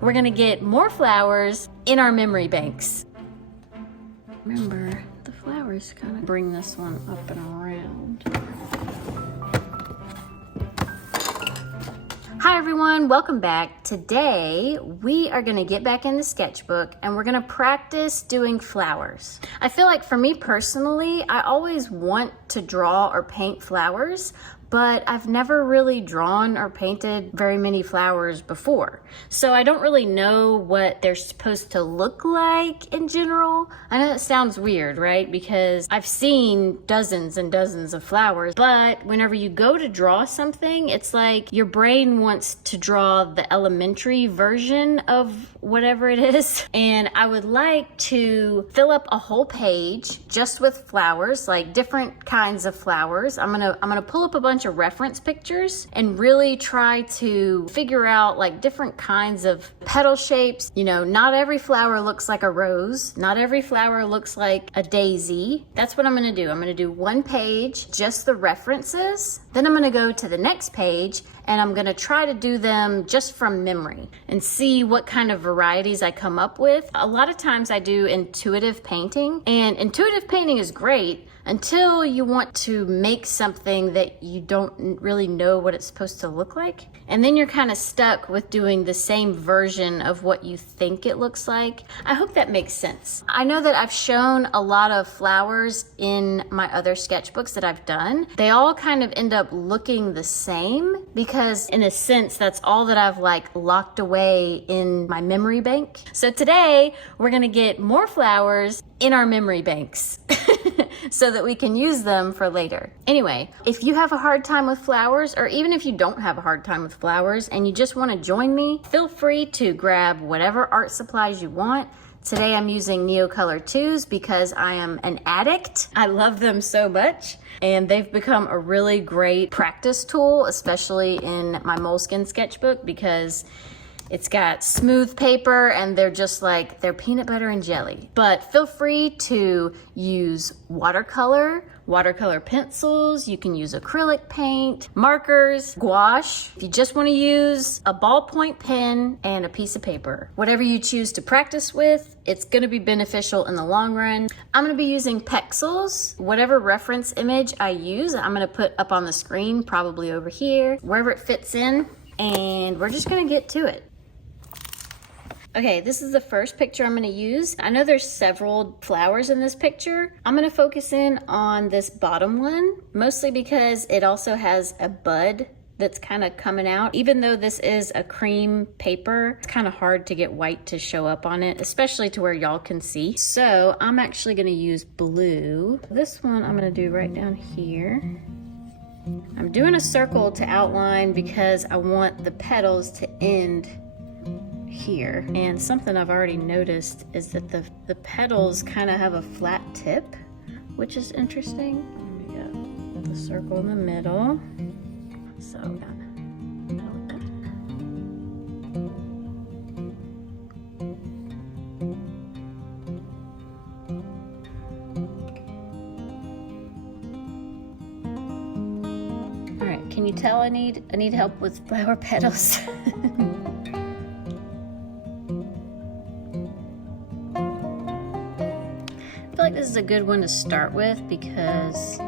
we're gonna get more flowers in our memory banks. Remember, the flowers kind of bring this one up and around. Hi everyone, welcome back. Today we are gonna get back in the sketchbook and we're gonna practice doing flowers. I feel like for me personally, I always want to draw or paint flowers, but I've never really drawn or painted very many flowers before. So I don't really know what they're supposed to look like in general. I know that sounds weird, right? Because I've seen dozens and dozens of flowers, but whenever you go to draw something, it's like your brain wants to draw the elementary version of whatever it is. And I would like to fill up a whole page just with flowers, like different kinds of flowers. I'm gonna pull up a bunch of reference pictures and really try to figure out like different kinds of petal shapes. You know, not every flower looks like a rose. Not every flower looks like a daisy. That's what I'm gonna do. I'm gonna do one page, just the references. Then I'm gonna go to the next page and I'm gonna try to do them just from memory and see what kind of varieties I come up with. A lot of times I do intuitive painting, and intuitive painting is great until you want to make something that you don't really know what it's supposed to look like. And then you're kind of stuck with doing the same version of what you think it looks like. I hope that makes sense. I know that I've shown a lot of flowers in my other sketchbooks that I've done. They all kind of end up looking the same because in a sense, that's all that I've like locked away in my memory bank. So today we're gonna get more flowers in our memory banks so that we can use them for later. Anyway, if you have a hard time with flowers, or even if you don't have a hard time with flowers and you just want to join me, feel free to grab whatever art supplies you want. Today I'm using Neocolor IIs because I am an addict. I love them so much, and they've become a really great practice tool, especially in my Moleskine sketchbook, because it's got smooth paper and they're just like, they're peanut butter and jelly. But feel free to use watercolor pencils. You can use acrylic paint, markers, gouache. If you just want to use a ballpoint pen and a piece of paper, whatever you choose to practice with, it's going to be beneficial in the long run. I'm going to be using pixels. Whatever reference image I use, I'm going to put up on the screen, probably over here, wherever it fits in. And we're just going to get to it. Okay, this is the first picture I'm gonna use. I know there's several flowers in this picture. I'm gonna focus in on this bottom one, mostly because it also has a bud that's kind of coming out. Even though this is a cream paper, it's kind of hard to get white to show up on it, especially to where y'all can see. So I'm actually gonna use blue. This one I'm gonna do right down here. I'm doing a circle to outline because I want the petals to end here. And something I've already noticed is that the petals kind of have a flat tip, which is interesting. We got the circle in the middle. So all right, can you tell I need help with flower petals? I feel like this is a good one to start with because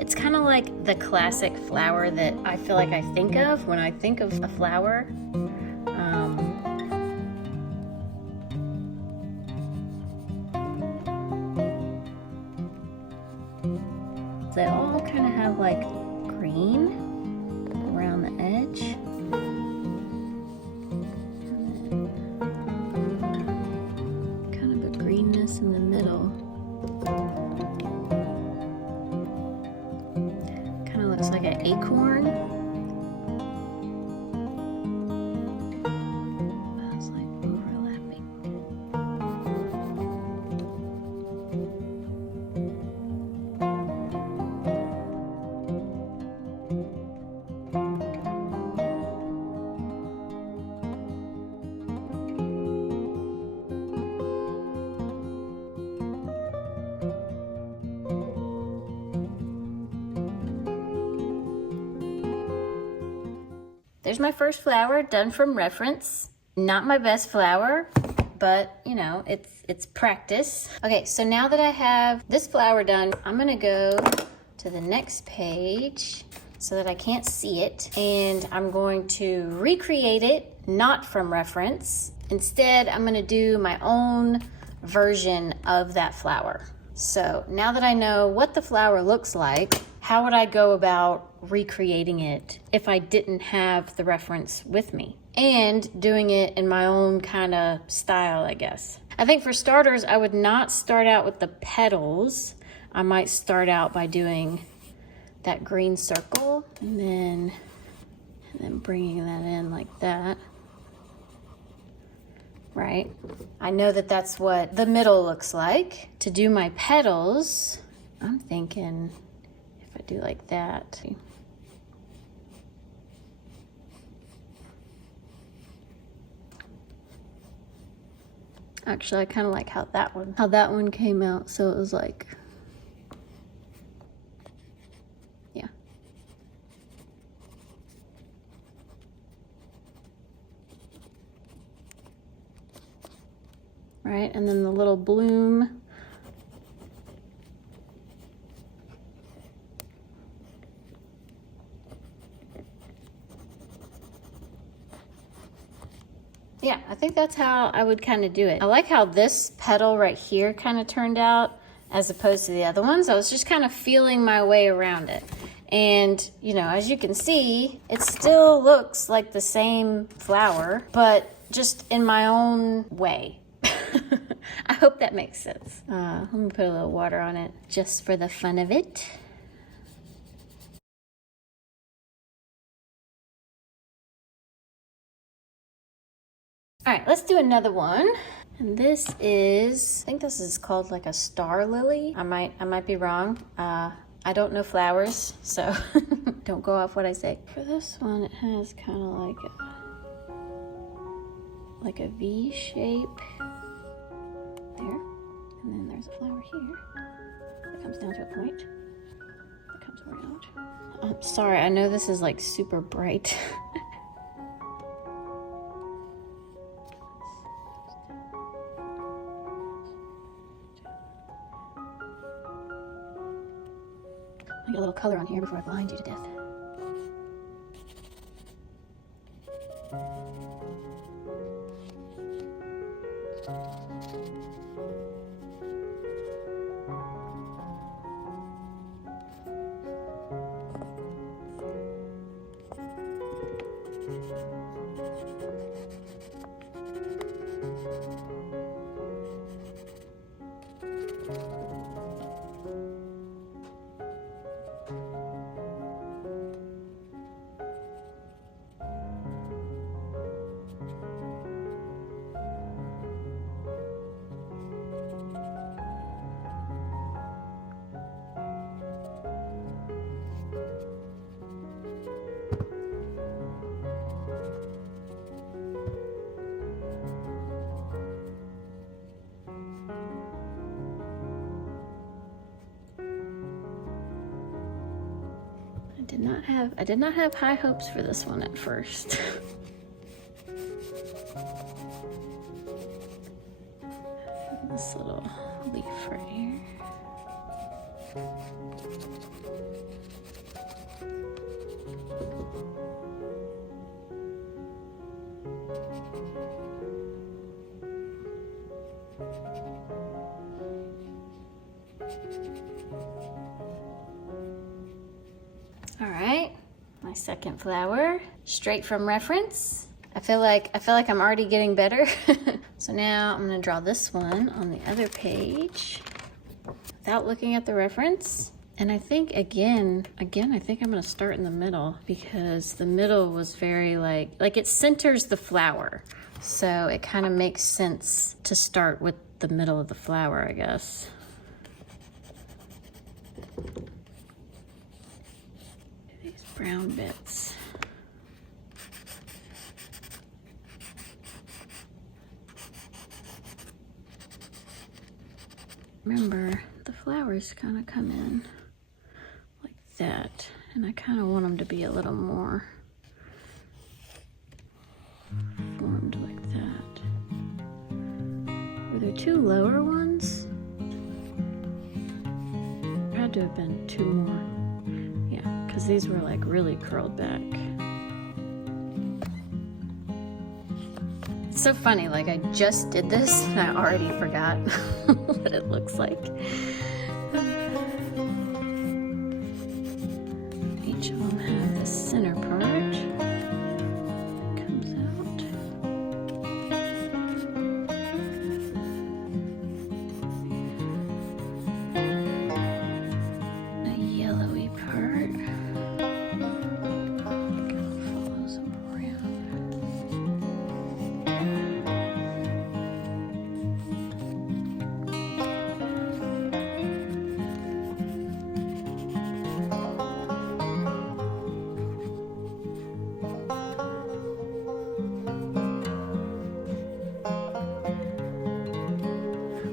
it's kind of like the classic flower that I feel like I think of when I think of a flower. They all kind of have like green around the edge. In the middle. Kind of looks like an acorn. That's like overlapping. There's my first flower done from reference. Not my best flower, but you know, it's practice. Okay, so now that I have this flower done, I'm gonna go to the next page so that I can't see it. And I'm going to recreate it, not from reference. Instead, I'm gonna do my own version of that flower. So now that I know what the flower looks like, how would I go about recreating it if I didn't have the reference with me? And doing it in my own kind of style, I guess. I think for starters, I would not start out with the petals. I might start out by doing that green circle and then bringing that in like that. Right? I know that that's what the middle looks like. To do my petals, I'm thinking if I do like that. Actually, I kind of like how that one came out. So it was like, yeah. Right, and then the little bloom. Yeah, I think that's how I would kind of do it. I like how this petal right here kind of turned out as opposed to the other ones. I was just kind of feeling my way around it. And, you know, as you can see, it still looks like the same flower, but just in my own way. I hope that makes sense. Let me put a little water on it just for the fun of it. All right, let's do another one. And this is, I think this is called like a star lily. I might be wrong. I don't know flowers, so don't go off what I say. For this one, it has kind of like a V shape there. And then there's a flower here that comes down to a point that comes around. I'm sorry, I know this is like super bright. I'll get a little color on here before I blind you to death. I did not have high hopes for this one at first. This little leaf right here. All right, my second flower, straight from reference. I feel like I'm already getting better. So now I'm gonna draw this one on the other page without looking at the reference. And I think again, I think I'm gonna start in the middle because the middle was very like it centers the flower. So it kind of makes sense to start with the middle of the flower, I guess. These brown bits. Remember, the flowers kind of come in like that, and I kind of want them to be a little more formed like there 2 lower ones? There had to have been 2 more. Yeah, because these were like really curled back. It's so funny, like I just did this and I already forgot what it looks like. Each of them have the center part.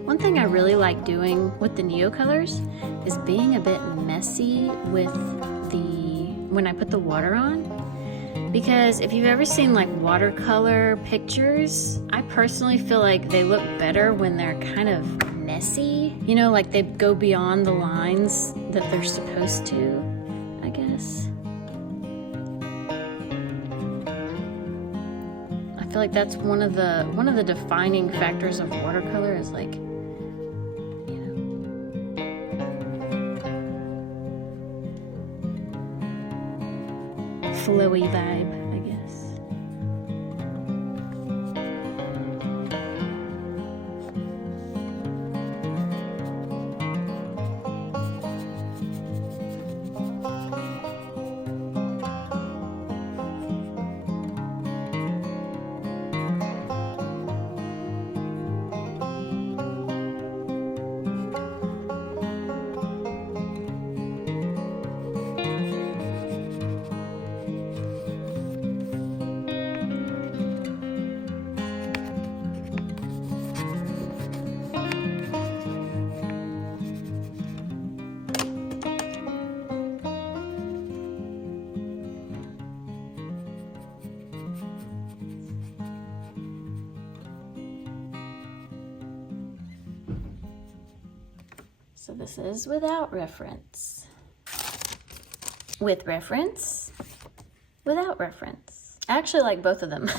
One thing I really like doing with the Neocolors is being a bit messy with when I put the water on. Because if you've ever seen like watercolor pictures, I personally feel like they look better when they're kind of messy. You know, like they go beyond the lines that they're supposed to, I guess. I feel like that's one of the defining factors of watercolor is like, flowy vibe, I guess. So this is without reference. With reference. Without reference. I actually like both of them.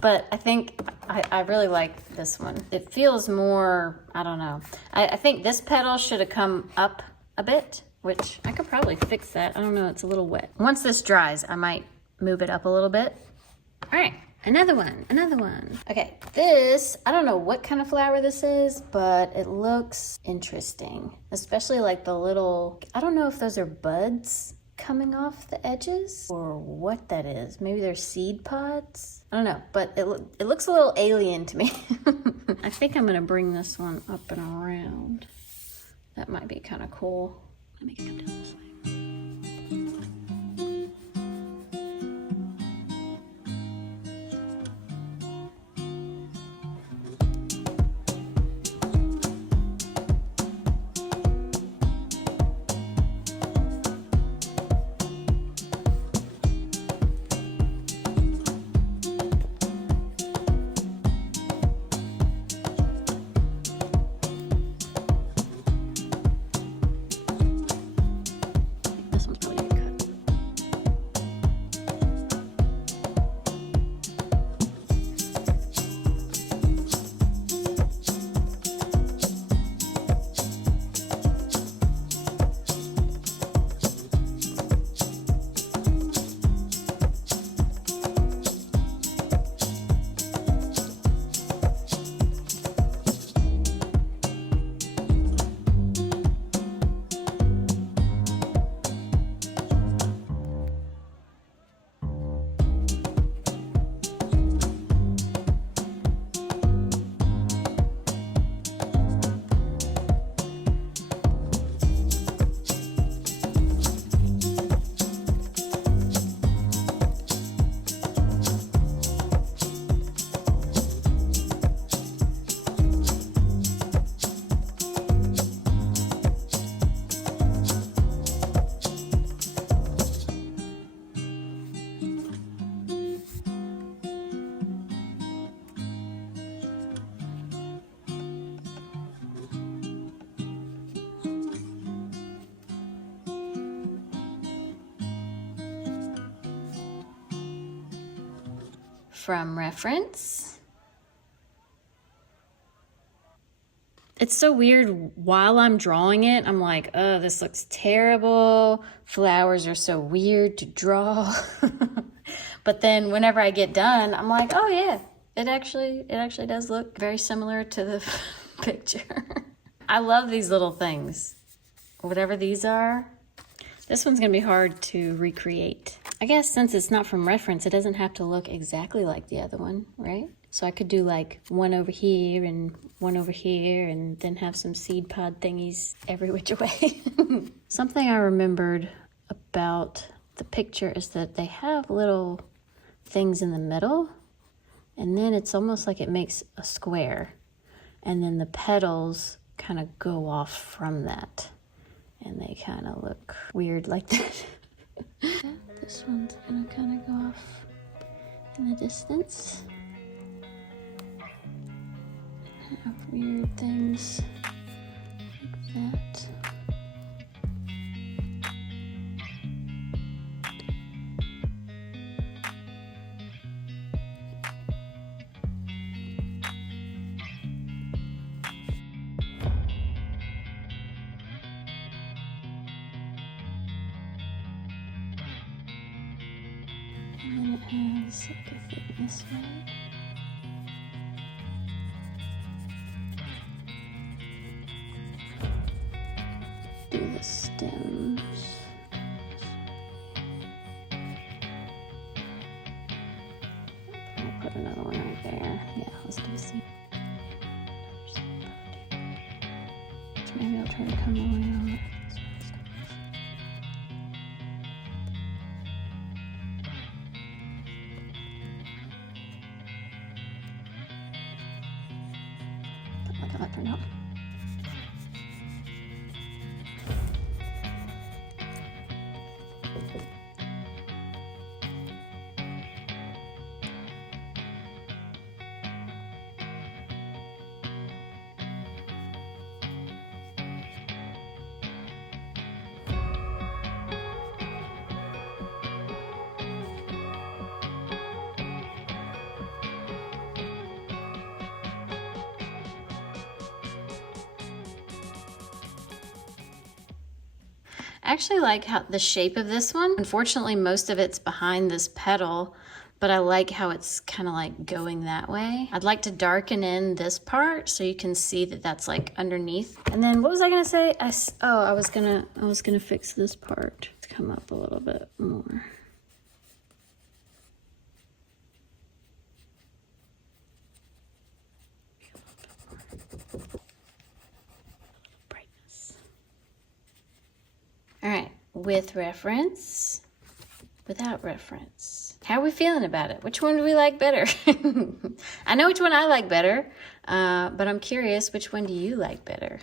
But I think I really like this one. It feels more, I don't know. I think this petal should have come up a bit, which I could probably fix that. I don't know, it's a little wet. Once this dries, I might move it up a little bit. All right. Another one. Okay, this, I don't know what kind of flower this is, but it looks interesting. Especially like the little, I don't know if those are buds coming off the edges or what that is. Maybe they're seed pods. I don't know, but it looks a little alien to me. I think I'm gonna bring this one up and around. That might be kind of cool. Let me come down this way. from reference. It's so weird, while I'm drawing it, I'm like, oh, this looks terrible. Flowers are so weird to draw. But then whenever I get done, I'm like, oh yeah, it actually does look very similar to the picture. I love these little things. Whatever these are, this one's gonna be hard to recreate. I guess since it's not from reference, it doesn't have to look exactly like the other one, right? So I could do like one over here and one over here and then have some seed pod thingies every which way. Something I remembered about the picture is that they have little things in the middle, and then it's almost like it makes a square, and then the petals kind of go off from that, and they kind of look weird like that. This one's gonna kind of go off in the distance. Have weird things like that. And then it has like a thing this way. Do the stems. I'll put another one right there. Yeah, let's do a seed. So maybe I'll try to come around. For now. I actually like how the shape of this one. Unfortunately, most of it's behind this petal, but I like how it's kind of like going that way. I'd like to darken in this part so you can see that that's like underneath. And then what was I gonna say? I was gonna fix this part to come up a little bit more. All right, with reference, without reference. How are we feeling about it? Which one do we like better? I know which one I like better, but I'm curious, which one do you like better?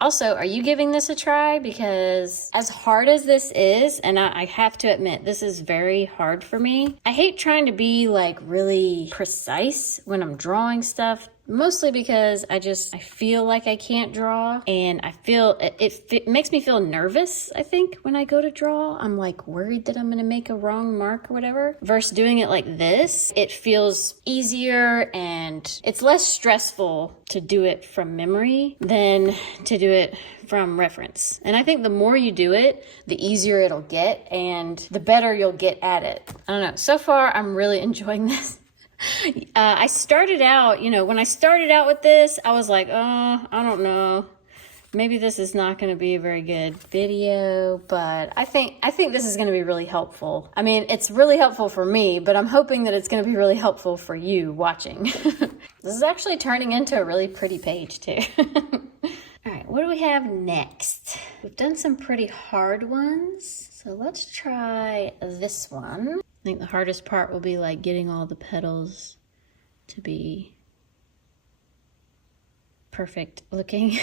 Also, are you giving this a try? Because as hard as this is, and I have to admit, this is very hard for me. I hate trying to be like really precise when I'm drawing stuff. Mostly because I feel like I can't draw, and I feel it makes me feel nervous. I think when I go to draw, I'm like worried that I'm gonna make a wrong mark or whatever. Versus doing it like this, it feels easier and it's less stressful to do it from memory than to do it from reference. And I think the more you do it, the easier it'll get and the better you'll get at it. I don't know. So far, I'm really enjoying this. I started out, when I started out with this, I was like, oh, I don't know. Maybe this is not going to be a very good video, but I think this is going to be really helpful. I mean, it's really helpful for me, but I'm hoping that it's going to be really helpful for you watching. This is actually turning into a really pretty page too. All right, what do we have next? We've done some pretty hard ones, so let's try this one. I think the hardest part will be like getting all the petals to be perfect looking.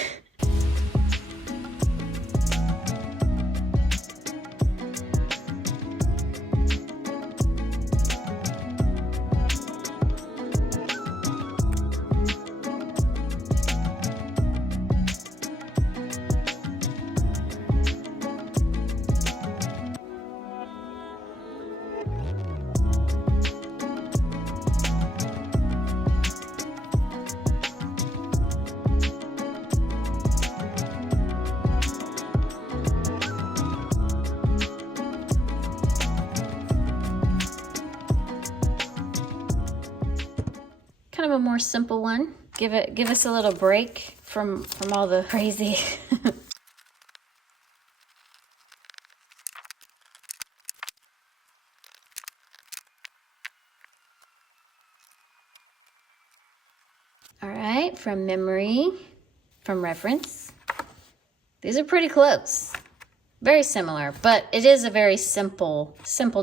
kind of a more simple one. Give us a little break from all the crazy. All right, from memory, from reference. These are pretty close. Very similar, but it is a very simple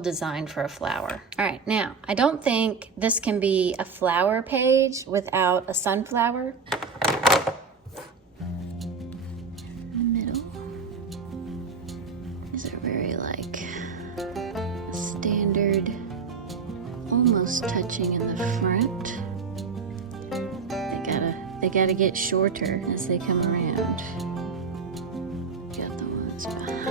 design for a flower. All right, now, I don't think this can be a flower page without a sunflower. In the middle. These are very like standard, almost touching in the front. They gotta get shorter as they come around. Got the ones behind.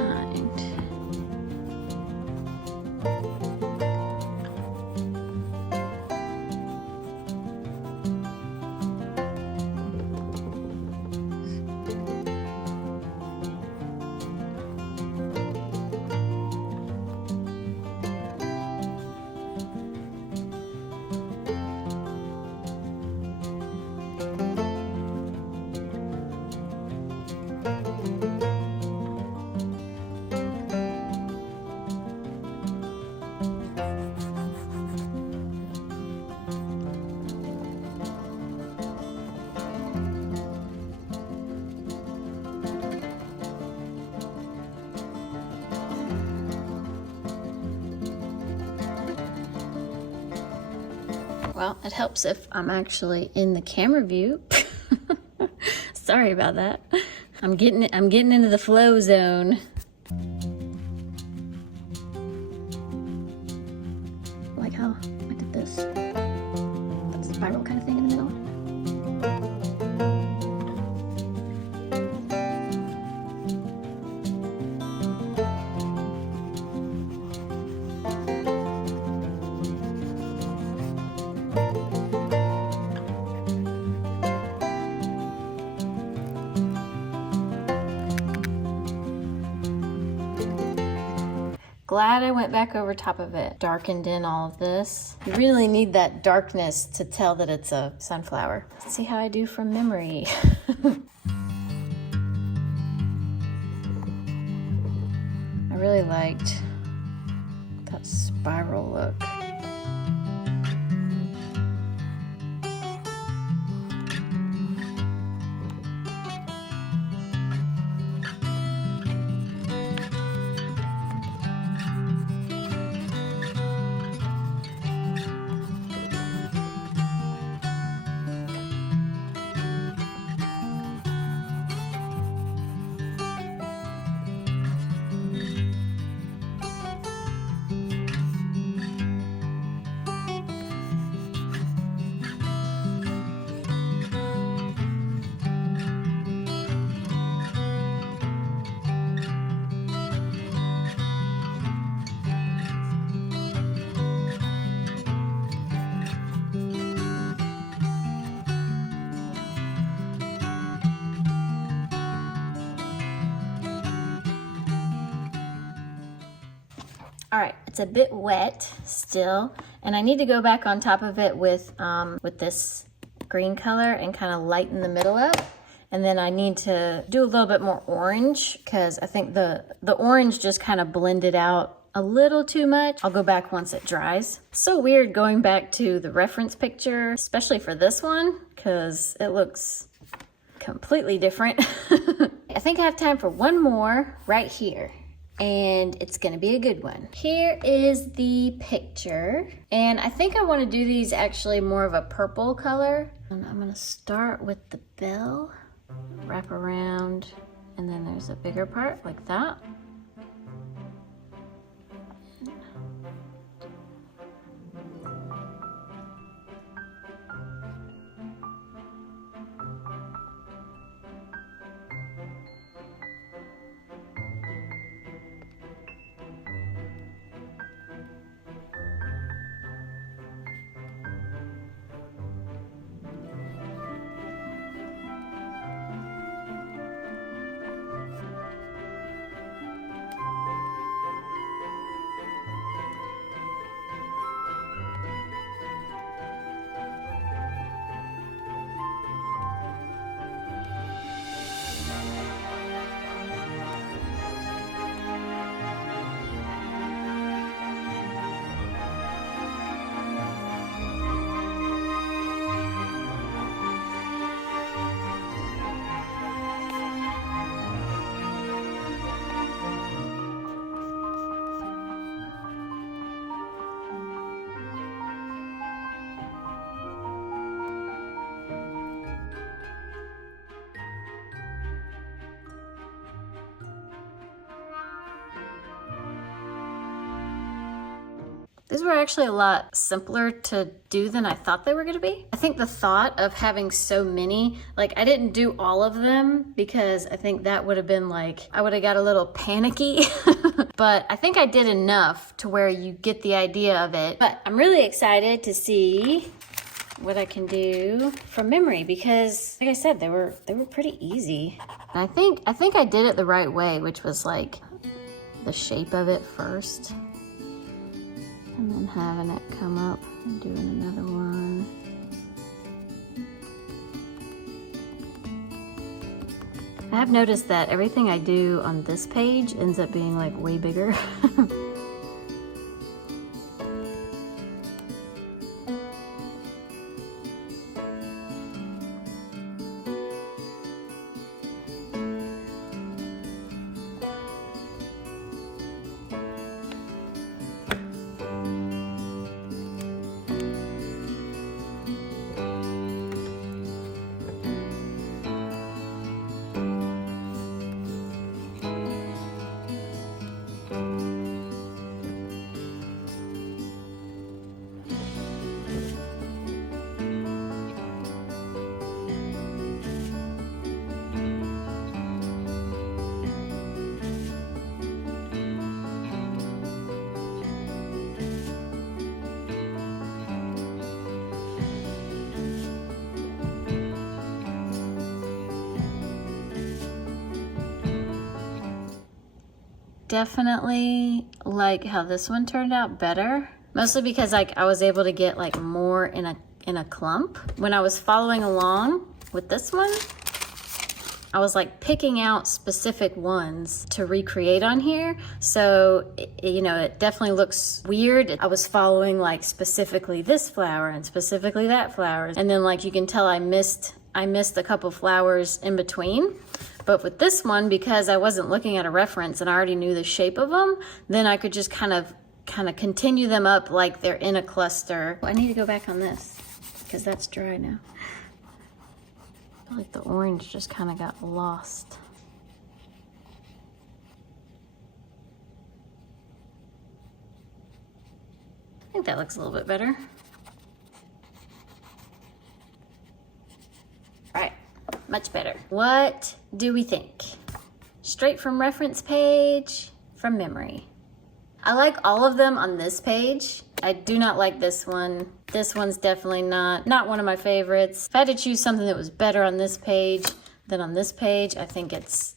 Well, it helps if I'm actually in the camera view. Sorry about that. I'm getting into the flow zone. Like how I did this. That's a spiral kind of thing in the middle. Glad I went back over top of it, darkened in all of this. You really need that darkness to tell that it's a sunflower. Let's see how I do from memory. I really liked that spiral look. All right, it's a bit wet still, and I need to go back on top of it with this green color and kind of lighten the middle up. And then I need to do a little bit more orange because I think the orange just kind of blended out a little too much. I'll go back once it dries. So weird going back to the reference picture, especially for this one, because it looks completely different. I think I have time for one more right here, and it's gonna be a good one. Here is the picture, and I think I wanna do these actually more of a purple color. And I'm gonna start with the bell, wrap around, and then there's a bigger part like that. These were actually a lot simpler to do than I thought they were gonna be. I think the thought of having so many, like I didn't do all of them because I think that would have been like, I would have got a little panicky. But I think I did enough to where you get the idea of it. But I'm really excited to see what I can do from memory because like I said, they were pretty easy. And I think I did it the right way, which was like the shape of it first and then having it come up and doing another one. I have noticed that everything I do on this page ends up being like way bigger. Definitely like how this one turned out better, mostly because like I was able to get like more in a clump. When I was following along with this one, I was like picking out specific ones to recreate on here. So, you know, it definitely looks weird. I was following like specifically this flower and specifically that flower. And then like you can tell I missed a couple flowers in between. But with this one, because I wasn't looking at a reference and I already knew the shape of them, then I could just kind of continue them up like they're in a cluster. I need to go back on this because that's dry now. I feel like the orange just kind of got lost. I think that looks a little bit better. All right, much better. What do we think? Straight from reference page, from memory. I like all of them on this page. I do not like this one. This one's definitely not one of my favorites. If I had to choose something that was better on this page than on this page, I think it's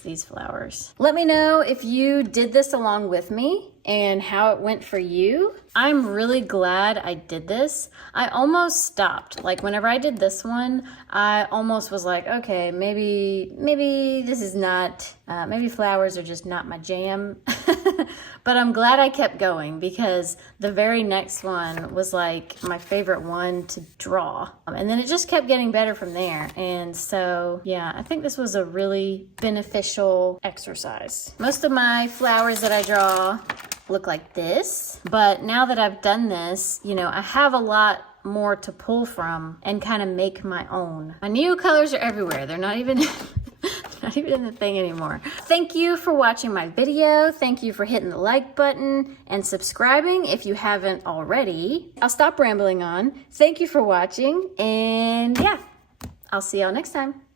these flowers. Let me know if you did this along with me and how it went for you. I'm really glad I did this. I almost stopped. Like whenever I did this one, I almost was like, okay, maybe this is not, maybe flowers are just not my jam. But I'm glad I kept going because the very next one was like my favorite one to draw. And then it just kept getting better from there. And so, yeah, I think this was a really beneficial exercise. Most of my flowers that I draw look like this, but now that I've done this, you know, I have a lot more to pull from and kind of make my own. My Neocolors are everywhere. They're not even not even in the thing anymore. Thank you for watching my video. Thank you for hitting the like button and subscribing if you haven't already. I'll stop rambling on. Thank you for watching, and yeah, I'll see y'all next time.